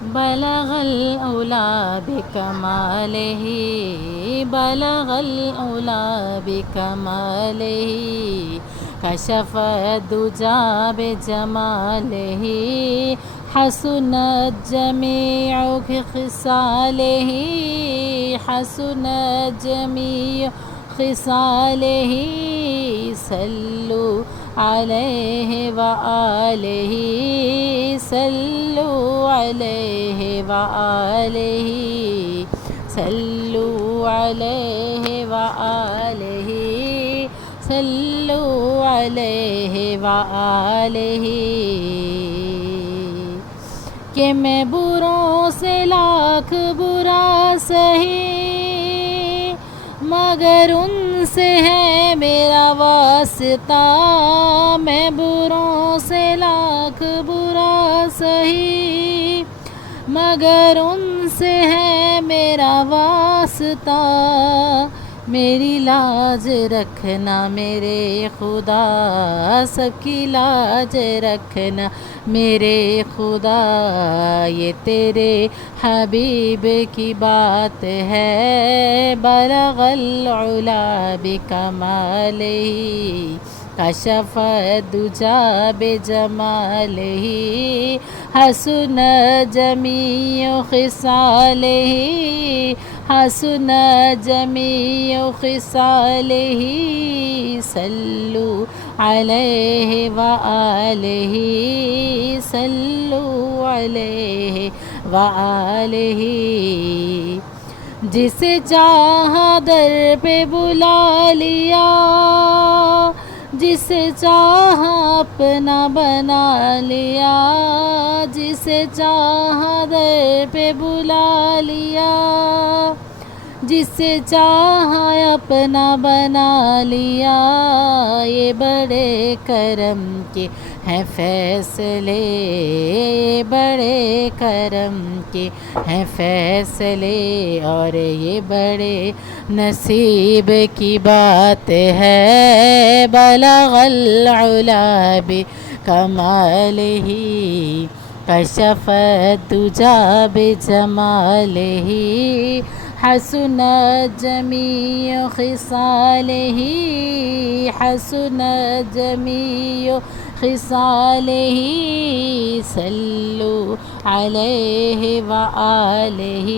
بلغ العلا بکمالہ، بلغ العلا بکمالہ، کشف الدجا بجمالہ، حسنت جمیع خصالہ، حسنت جمیع خصالہ، صلو علیہ وآلہ، صلو علیہ وآلہ، صلو علیہ وآلہ، صلو علیہ وآلہ۔ کہ میں بروں سے لاکھ برا سہی، مگر ان سے ہے میرا واسطہ، میں بروں سے لاکھ برا سہی، مگر ان سے ہے میرا واسطہ، میری لاج رکھنا میرے خدا، سب کی لاج رکھنا میرے خدا، یہ تیرے حبیب کی بات ہے، بلغ العلا بکمالہ، کشف الدجا بجمالہ، حسنت جمیع خصالہ، حسنت جمیع خصالہ، صلو علیہ وآلہ، صلو علیہ وآلہ۔ جسے چاہا در پہ بلا لیا، جسے چاہا اپنا بنا لیا، جسے چاہا در پہ بلا لیا، جسے چاہا اپنا بنا لیا، یہ بڑے کرم کے ہیں فیصلے، یہ بڑے کرم کے ہیں فیصلے، اور یہ بڑے نصیب کی بات ہے، بلغ العلا بکمالہ، کشف الدجا بجمالہ، حسنت جمیع خصالہ، حسنت جمیع خصالہ، صلو علیہ وآلہ۔